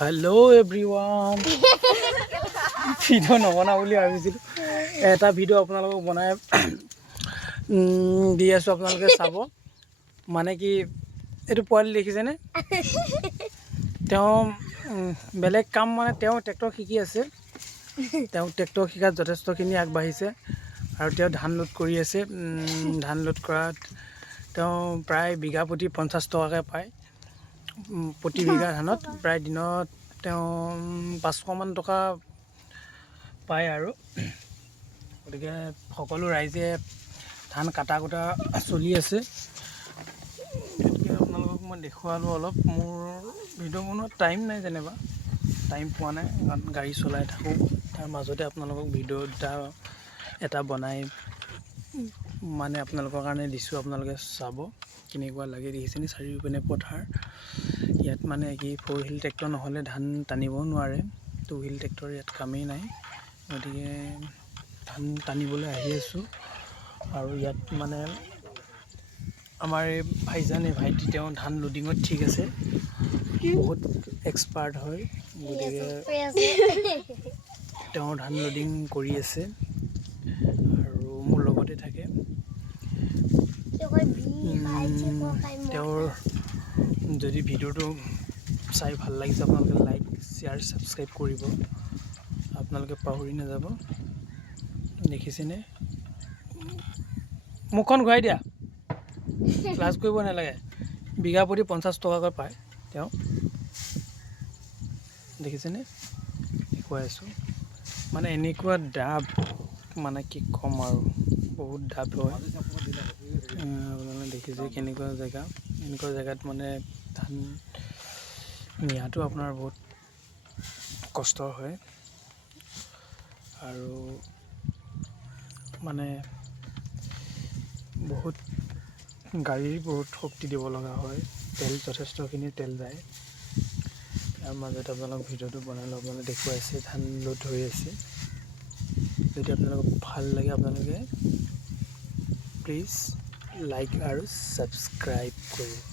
hello everyone video নবনা বুলি ভাবিছিলোঁ এটা ভিডিও আপোনালোকক বনাই দি আছোঁ আপোনালোকে চাব মানে কি এইটো পোৱালি দেখিছেনে তেওঁ বেলেগ কাম মানে তেওঁ ট্ৰেক্টৰ শিকি আছে তেওঁ ট্ৰেক্টৰ শিকাত যথেষ্টখিনি আগবাঢ়িছে আৰু তেওঁ ধান লোড কৰি আছে ধান লোড কৰাত তেওঁ প্ৰায় বিঘা প্ৰতি 50 টকাকৈ পায় প্ৰতি বিঘা ধানত প্ৰায় দিনত তেওঁ 500 মান টকা পায় আৰু গতিকে সকলো ৰাইজে ধান কাটা কুটা চলি আছে গতিকে আপোনালোকক মই দেখুৱালোঁ অলপ মোৰ ভিডিঅ' বনোৱাত টাইম নাই যেনিবা টাইম পোৱা নাই কাৰণ গাড়ী চলাই থাকোঁ তাৰ মাজতে আপোনালোকক ভিডিঅ' এটা বনাই মানে আপোনালোকৰ কাৰণে দিছোঁ আপোনালোকে চাব কেনেকুৱা লাগে দেখিছেনে চাৰিওপিনে পথাৰ ইয়াত মানে কি 4 হুইল ট্ৰেক্টৰ নহ'লে ধান টানিবও নোৱাৰে 2 হুইল ট্ৰেক্টৰ ইয়াত কামেই নাই গতিকে ধান টানিবলৈ আহি আছোঁ আৰু ইয়াত মানে আমাৰ এই ভাইটি তেওঁ ধান লোডিঙত ঠিক আছে বহুত এক্সপাৰ্ট হয় গতিকে তেওঁ ধান লোডিং কৰি আছে আৰু মোৰ লগতে থাকে তেওঁৰ যদি ভিডিঅ'টো চাই ভাল লাগিছে আপোনালোকে লাইক শ্বেয়াৰ ছাবস্ক্ৰাইব কৰিব আপোনালোকে পাহৰি নাযাব দেখিছেনে মুখখন ঘূৰাই দিয়া ক্লাছ কৰিব নালাগে বিঘা প্ৰতি 50 টকাকৈ পায় তেওঁ দেখিছেনে দেখুৱাই আছোঁ মানে এনেকুৱা ডাব মানে কি ক'ম আৰু বহুত ডাব হয় আপোনালোকে দেখিছে কেনেকুৱা জেগা এনেকুৱা জেগাত মানে ধান নিয়াটো আপোনাৰ বহুত কষ্ট হয় আৰু মানে বহুত গাড়ীৰ বহুত শক্তি দিব লগা হয় তেল যথেষ্টখিনি তেল যায় তাৰ মাজতে আপোনালোক ভিডিঅ'টো বনাই আপোনালোকে দেখুৱাইছে ধান লোড হৈ আছে যদি আপোনালোকক ভাল লাগে আপোনালোকে প্লিজ লাইক আৰু ছাবস্ক্ৰাইব কৰিব